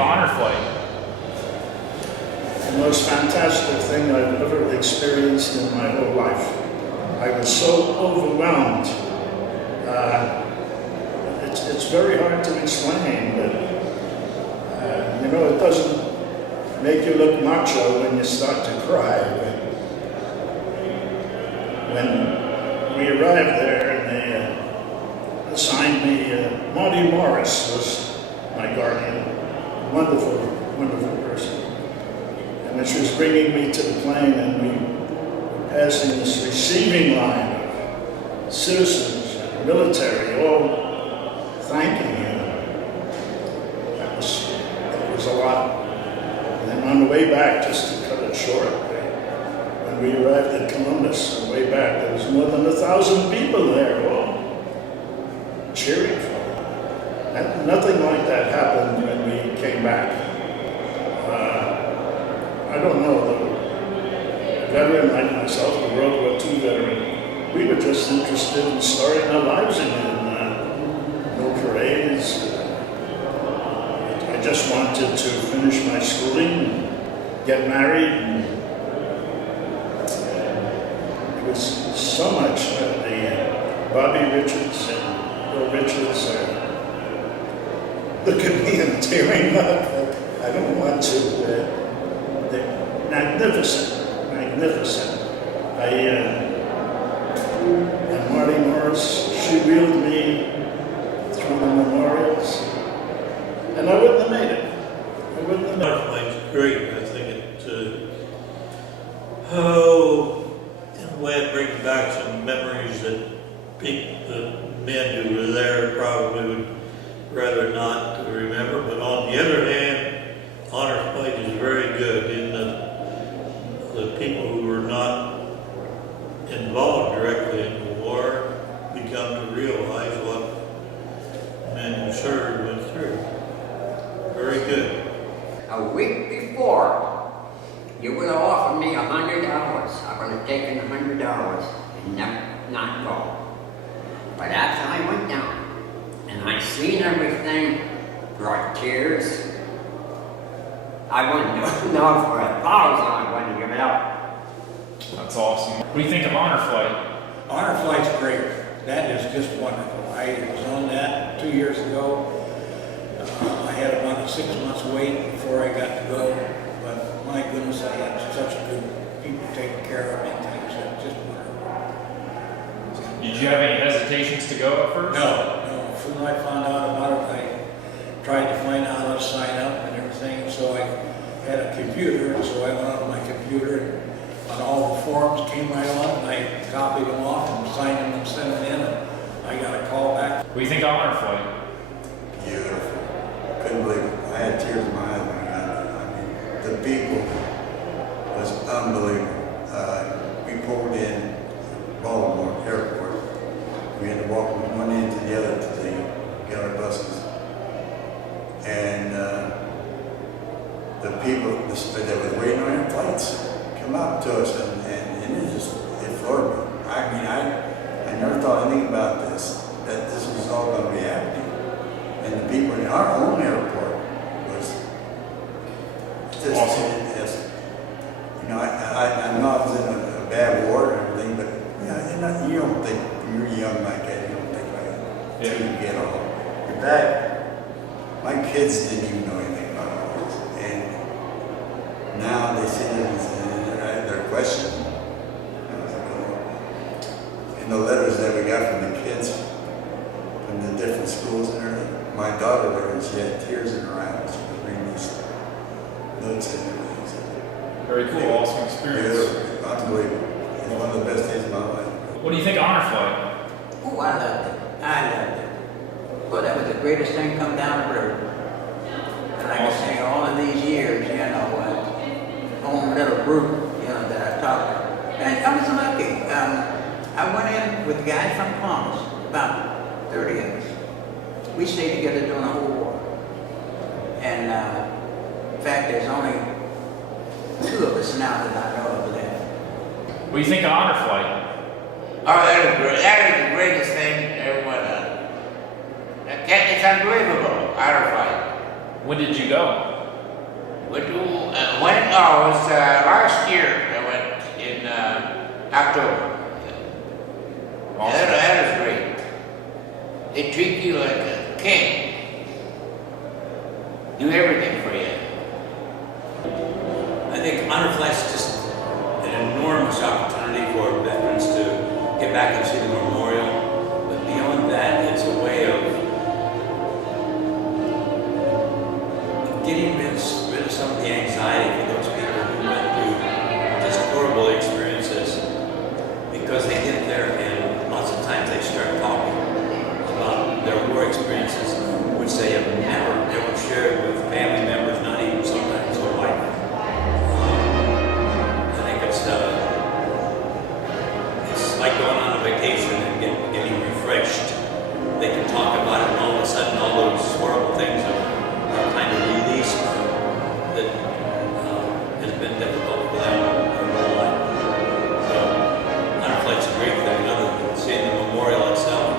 honor flight? The most fantastic thing I've ever experienced in my whole life. I was so overwhelmed. It's very hard to explain, but you know, it doesn't make you look macho when you start to cry. But when we arrived there and they assigned me, Monty Morris was my guardian, wonderful, wonderful person. And she was bringing me to the plane, and we were passing this receiving line of citizens and military, all thanking you. It was a lot. And then on the way back, just to cut it short, when we arrived at Columbus, on the way back, there was more than 1,000 people there, all cheering for me. And nothing like that happened when we came back. I don't know, the veteran like myself, the World War II veteran, we were just interested in starting our lives again. No parades. I just wanted to finish my schooling, get married. And it was so much. Bobby Richards and Bill Richards look at me and tearing up. I don't want to. They're magnificent, magnificent. And Marty Morris, she wheeled me through the memorials, and I wouldn't have made it. I wouldn't have made it. It's great. I think in a way it brings back some memories that the men who were there probably would rather not remember. But on the other hand, honor flight is very good in the people who were not involved directly in the war become to realize what men who served went through. Very good. A week before, you would have offered me $100. I would have taken $100 and not go. But after I went down and I seen everything, brought tears. I wouldn't do no for 1,000. I wouldn't give it up. That's awesome. What do you think of honor flight? Honor flight's great. That is just wonderful. I was on that 2 years ago. I had about a 6 months wait before I got to go. But my goodness, I had such good people taking care of me and things. It's just wonderful. Did you have any hesitations to go at first? No. As soon as I found out about it, I tried to find out how to sign up and everything. So I had a computer, and so I went on my computer and all the forms came right on, and I copied them off and signed them and sent them in, and I got a call back. What do you think of honor flight? Beautiful. Couldn't believe it. I had tears in my eyes when I got there. I mean, the people was unbelievable. We pulled in Baltimore Airport. We had to walk from one end to the other to get our buses. And the people that were waiting on our flights come up to us, and it floored me. I mean, I never thought anything about this, that this was all going to be happening. And the people in our own airport was just awesome. You know, I know I was in a bad war and everything, but you don't think, when you're young like that, you don't think like that until you get old. In fact, my kids didn't even know anything about all this. And now they see it and they're questioning. I was like, oh. And the letters that we got from the kids, from the different schools and everything. My daughter learned, she had tears in her eyes. She was reading these notes and everything. Very cool, awesome experience. Yeah, unbelievable. It's one of the best days of my life. What do you think of honor flight? Oh, I loved it. I loved it. Well, that was the greatest thing come down the road. And like I say, all of these years, own little group, that I talked to. And I was lucky. I went in with guys from Columbus, about 30 of us. We stayed together during the whole war. And in fact, there's only 2 of us now that I know of that. What do you think of honor flight? Oh, that is great. That is the greatest thing ever done. It's unbelievable, honor flight. When did you go? When? Oh, it was last year. I went in October. Awesome. That was great. They treat you like a king. Do everything for you. I think Honor Flight is just an enormous opportunity for veterans to get back and see the memorial. But beyond that, it's a way of getting rid of some of the anxiety for those people who went through just horrible experiences, because they get there and lots of times they start talking about their war experiences, which they have never ever shared with family members, not even sometimes their wife. I think it's like going on a vacation and getting refreshed. They can talk about it, and all of a sudden all those horrible things are kind of released that has been difficult for them their whole life. So Honor Flight's a great thing. Other than seeing the memorial itself,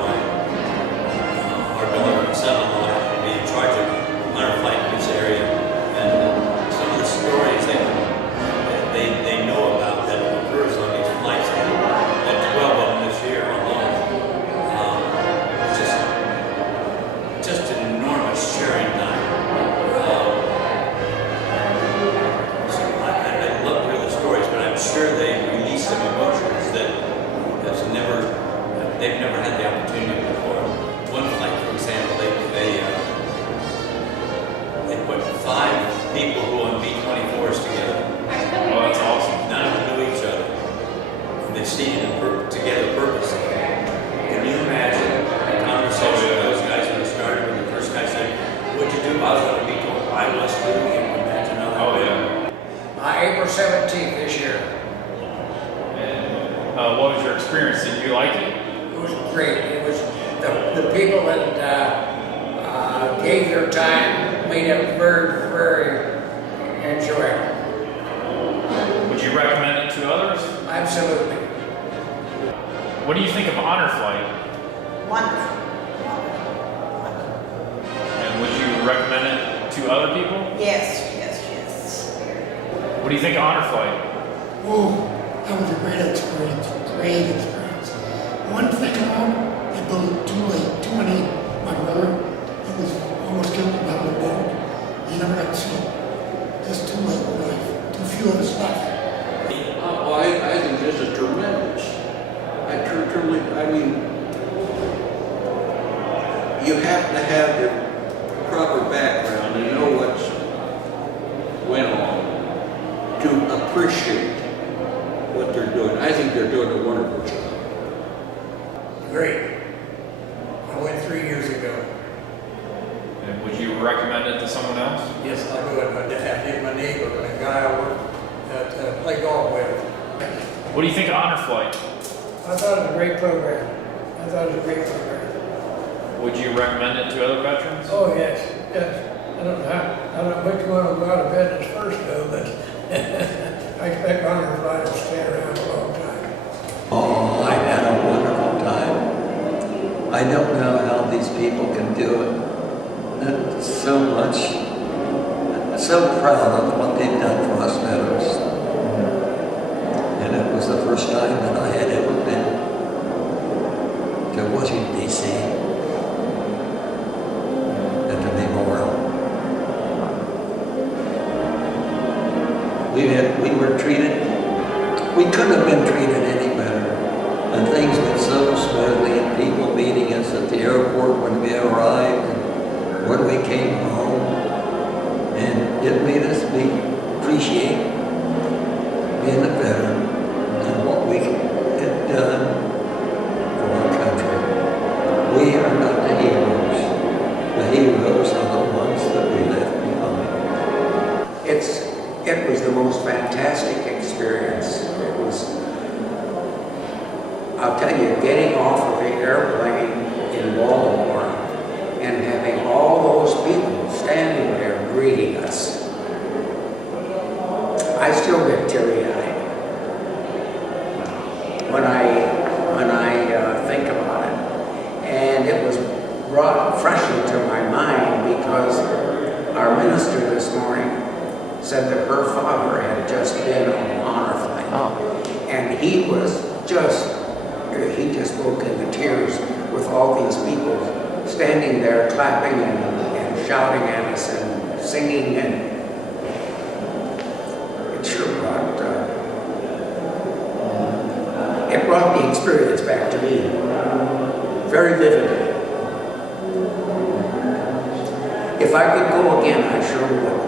our daughter and son-in-law happen to be in charge of Honor Flight in this area, and some of the stories they know about that occurs on these flights, and 12 of them this year alone. Just an enormous sharing time. So I love to hear the stories, but I'm sure they release some emotions that they've never had the opportunity before. One flight, for example, they put 5 people who on B-24s together. Oh, that's awesome. None of them knew each other. And they seated together purposely. Can you imagine the conversation with those guys when it started, when the first guy said, "What'd you do?" "I was going to be told I was doing it." Can you imagine how that Oh, went? yeah. April 17th this year. And what was your experience? Did you like it? It was great. It was the people that gave their time made it very, very enjoyable. Would you recommend it to others? Absolutely. What do you think of Honor Flight? Wonderful. And would you recommend it to other people? Yes, yes, yes. What do you think of Honor Flight? Oh, that was a great experience. Great experience. One thing they built it too late. Too many. My brother, he was almost killed about the boat. He never got to see it. Just too late in life. Too few of us left. Well, I think this is tremendous. I mean, you have to have the proper background and know what's went on to appreciate what they're doing. I think they're doing a wonderful job. Great. I went 3 years ago. And would you recommend it to someone else? Yes, I would. My dad, hit my neighbor, and a guy I work at play golf with. What do you think of Honor Flight? I thought it was a great program. Would you recommend it to other veterans? Oh, yes, yes. I don't know which one will go out of bed first though, but I expect Honor Flight will stay around a long time. Oh, I had a wonderful time. I don't know how these people can do it. It's so much. I'm so proud of what they've done for us veterans. And it was the first time that I had ever been to Washington, D.C. at the memorial. We were treated, we couldn't have been treated any better. And things went so smoothly, and people meeting us at the airport when we arrived and when we came home. And it made us appreciate being a veteran and what we had done for our country. We are not the heroes. The heroes are the ones that we left behind. It was the most fantastic experience. It was, I'll tell you, getting off of the airplane in Baltimore and having all those people standing there greeting us. I still get teary-eyed when I think about it. And it was brought freshly to my mind because our this morning said that her father had just been on honor flight. Oh, And he just broke into tears with all these people standing there clapping and shouting at us and singing, and it sure brought the experience back to me very vividly. If I could go again, I sure would.